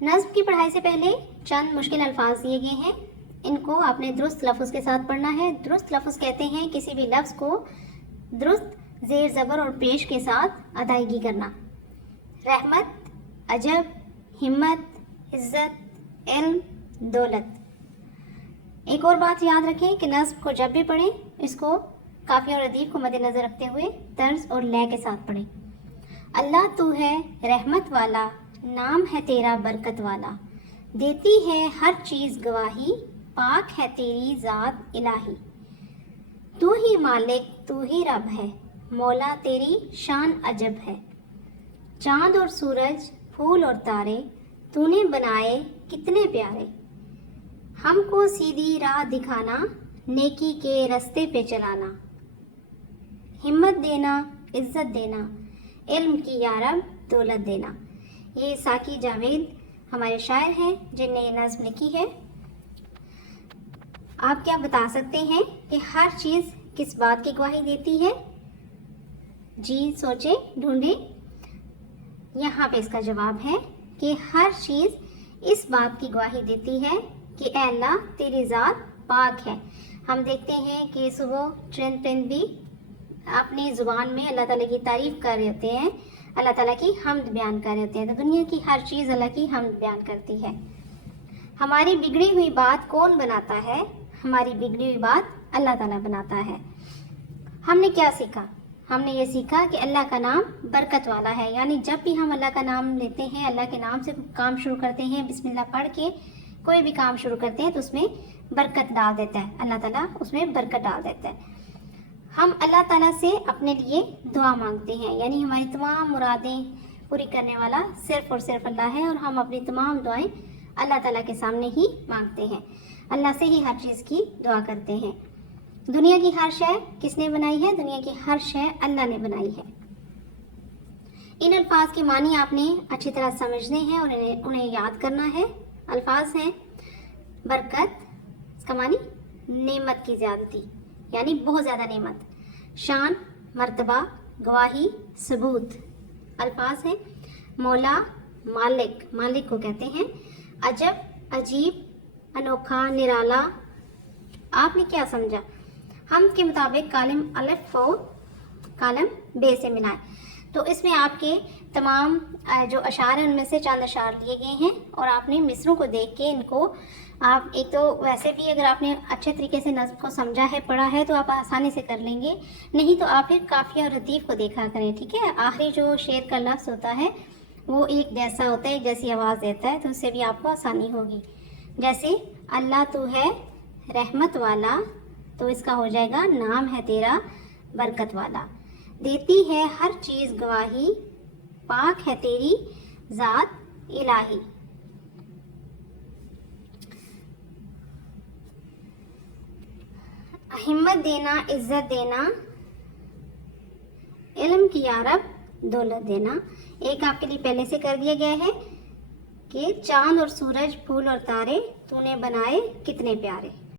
نظم کی پڑھائی سے پہلے چند مشکل الفاظ دیے گئے ہیں، ان کو آپ نے درست لفظ کے ساتھ پڑھنا ہے۔ درست لفظ کہتے ہیں کسی بھی لفظ کو درست زیر زبر اور پیش کے ساتھ ادائیگی کرنا۔ رحمت، عجب، ہمت، عزت، علم، دولت۔ ایک اور بات یاد رکھیں کہ نظم کو جب بھی پڑھیں اس کو قافیہ اور ردیف کو مد نظر رکھتے ہوئے طرز اور لے کے ساتھ پڑھیں۔ اللہ تو ہے رحمت والا، نام ہے تیرا برکت والا، دیتی ہے ہر چیز گواہی، پاک ہے تیری ذات الہی۔ تو ہی مالک تو ہی رب ہے، مولا تیری شان عجب ہے۔ چاند اور سورج، پھول اور تارے، تو نے بنائے کتنے پیارے۔ ہم کو سیدھی راہ دکھانا، نیکی کے رستے پہ چلانا۔ ہمت دینا، عزت دینا، علم کی یا رب دولت دینا۔ یہ ساقی جاوید ہمارے شاعر ہیں جن نے یہ نظم لکھی ہے۔ آپ کیا بتا سکتے ہیں کہ ہر چیز کس بات کی گواہی دیتی ہے؟ جی سوچیں، ڈھونڈیں۔ یہاں پہ اس کا جواب ہے کہ ہر چیز اس بات کی گواہی دیتی ہے کہ اے اللہ تیری ذات پاک ہے۔ ہم دیکھتے ہیں کہ صبح چرند پرند بھی اپنی زبان میں اللہ تعالیٰ کی تعریف کر رہے ہوتے ہیں، اللہ تعالیٰ کی حمد بیان کر رہے ہوتے ہیں۔ تو دنیا کی ہر چیز اللہ کی حمد بیان کرتی ہے۔ ہماری بگڑی ہوئی بات کون بناتا ہے؟ ہماری بگڑی ہوئی بات اللہ تعالیٰ بناتا ہے۔ ہم نے کیا سیکھا؟ ہم نے یہ سیکھا کہ اللہ کا نام برکت والا ہے، یعنی جب بھی ہم اللہ کا نام لیتے ہیں، اللہ کے نام سے کام شروع کرتے ہیں، بسم اللہ پڑھ کے کوئی بھی کام شروع کرتے ہیں تو اس میں برکت ڈال دیتا ہے، اللہ تعالیٰ اس میں برکت ڈال دیتا ہے۔ ہم اللہ تعالیٰ سے اپنے لیے دعا مانگتے ہیں، یعنی ہماری تمام مرادیں پوری کرنے والا صرف اور صرف اللہ ہے، اور ہم اپنی تمام دعائیں اللہ تعالیٰ کے سامنے ہی مانگتے ہیں، اللہ سے ہی ہر چیز کی دعا کرتے ہیں۔ دنیا کی ہر شے کس نے بنائی ہے؟ دنیا کی ہر شے اللہ نے بنائی ہے۔ ان الفاظ کے معنی آپ نے اچھی طرح سمجھنے ہیں اور انہیں یاد کرنا ہے۔ الفاظ ہیں برکت، اس کا معنی نعمت کی زیادتی، یعنی بہت زیادہ نعمت۔ شان، مرتبہ، گواہی، ثبوت۔ الفاظ ہیں مولا، مالک، مالک کو کہتے ہیں۔ عجب، عجیب، انوکھا، نرالا۔ آپ نے کیا سمجھا؟ حمد کے مطابق کالم الف کو کالم بے سے ملائیں۔ تو اس میں آپ کے تمام جو اشعار ہیں ان میں سے چند اشعار لیے گئے ہیں، اور آپ نے مصروں کو دیکھ کے ان کو آپ ایک تو ویسے بھی اگر آپ نے اچھے طریقے سے نظم کو سمجھا ہے، پڑھا ہے، تو آپ آسانی سے کر لیں گے، نہیں تو آپ پھر قافیہ اور ردیف کو دیکھا کریں، ٹھیک ہے؟ آخری جو شعر کا لفظ ہوتا ہے وہ ایک جیسا ہوتا ہے، ایک جیسی آواز دیتا ہے، تو اس سے بھی آپ کو آسانی ہوگی۔ جیسے اللہ تو ہے رحمت والا، تو اس کا ہو جائے گا نام ہے تیرا برکت والا، دیتی ہے ہر چیز گواہی، پاک ہے تیری ذات الہی۔ ہمت دینا، عزت دینا، علم کی یا رب دولت دینا۔ ایک آپ کے لیے پہلے سے کر دیا گیا ہے کہ چاند اور سورج، پھول اور تارے تو نے بنائے کتنے پیارے۔